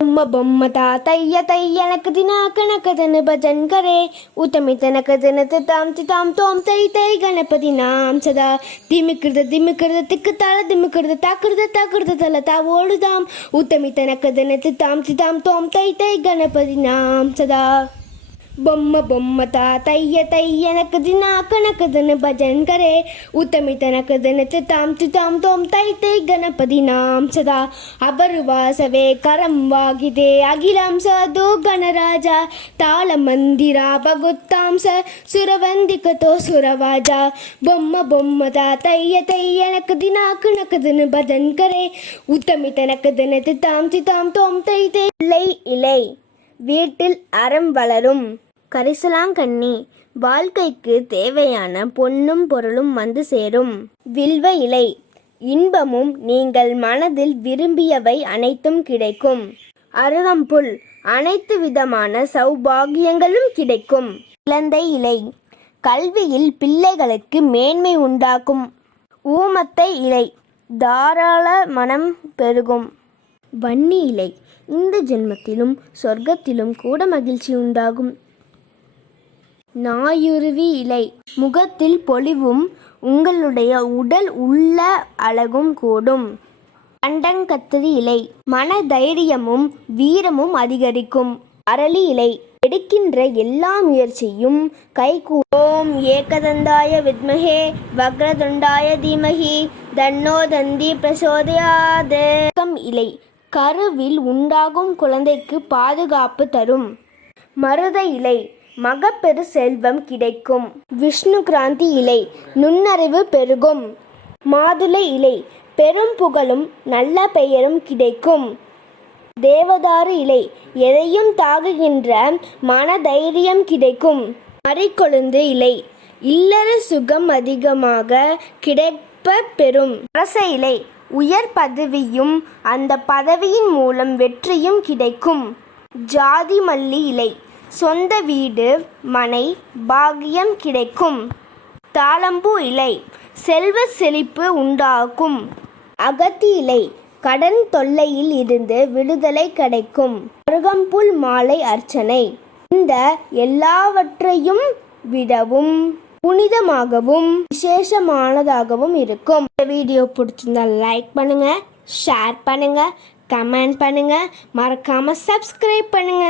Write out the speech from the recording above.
बొమ్మ తాతయ్య తయ్యనక దినాకనకదన భజన్ కరే ఉతమితనకదన తాం తాం తోం తై తై గణపతి నాం సదా దిమికృత తిక్కుతాళ దిమికృత తాకృత తల తా ఓడుదాం ఉతమితనకదన తాం తోం తై తై గణపతి నాం సదా బొమ్మ తాతయ్య తయ్యనక దినాకనకదన భజన్ కరే ఉతమితనకదన తాం తోం తై తై గణపతి నాం సదా అబరువాసవే కరం వాగితే అఖిలం సదో గణరాజ తాళ మందిరాపగొత్తాంస సురవందికతో సురవాజ బొమ్మ తాతయ్య తయ్యనక దినాకనకదన భజన్ కరే உத்தமித்தனக்கதன தாம் தோம் தை தை இலை வீட்டில் அறம் வளரும் கரிசலாங்கண்ணி வாழ்க்கைக்கு தேவையான பொன்னும் பொருளும் வந்து சேரும். வில்வ இலை இன்பமும் நீங்கள் மனதில் விரும்பியவை அனைத்தும் கிடைக்கும். அருகம்புல் அனைத்து விதமான சௌபாகியங்களும் கிடைக்கும். இலந்தை இலை கல்வியில் பிள்ளைகளுக்கு மேன்மை உண்டாக்கும். ஊமத்தை இலை தாராள மனம் பெருகும். வன்னி இலை இந்த ஜென்மத்திலும் சொர்க்கத்திலும் கூட மகிழ்ச்சி உண்டாகும். நாயுருவி இலை முகத்தில் பொலிவும் உங்களுடைய உடல் உள்ள அழகும் கூடும். கண்டங்கத்திரி இலை மன தைரியமும் வீரமும் அதிகரிக்கும். அரளி இலை எடுக்கின்ற எல்லா முயற்சியும் கைகூடும். ஏகதந்தாய வித்மஹே வக்ரதுண்டாய தீமஹி தன்னோ தந்தி பிரசோதயாத். இலை கருவில் உண்டாகும் குழந்தைக்கு பாதுகாப்பு தரும். மருத இலை மகப்பெரு செல்வம் கிடைக்கும். விஷ்ணு கிராந்தி இலை நுண்ணறிவு பெருகும். மாதுளை இலை பெரும் புகழும் நல்ல பெயரும் கிடைக்கும். தேவதாரு இலை எதையும் தாங்குகின்ற மன தைரியம் கிடைக்கும். மறிக்கொழுந்து இலை இல்லற சுகம் அதிகமாக கிடைப்ப பெறும். அரச இலை உயர் பதவியும் அந்த பதவியின் மூலம் வெற்றியும் கிடைக்கும். ஜாதி மல்லி இலை சொந்த வீடு மனை பாக்கியம் கிடைக்கும். தாளம்பூ இலை செல்வ செழிப்பு உண்டாக்கும். அகத்தி இலை கடன் தொல்லையில் இருந்து விடுதலை கிடைக்கும். அருகம்புல் மாலை அர்ச்சனை இந்த எல்லாவற்றையும் விடவும் புனிதமாகவும் விசேஷமானதாகவும் இருக்கும். இந்த வீடியோ பிடிச்சிருந்தா லைக் பண்ணுங்க, ஷேர் பண்ணுங்க, கமெண்ட் பண்ணுங்க, மறக்காம சப்ஸ்கிரைப் பண்ணுங்க.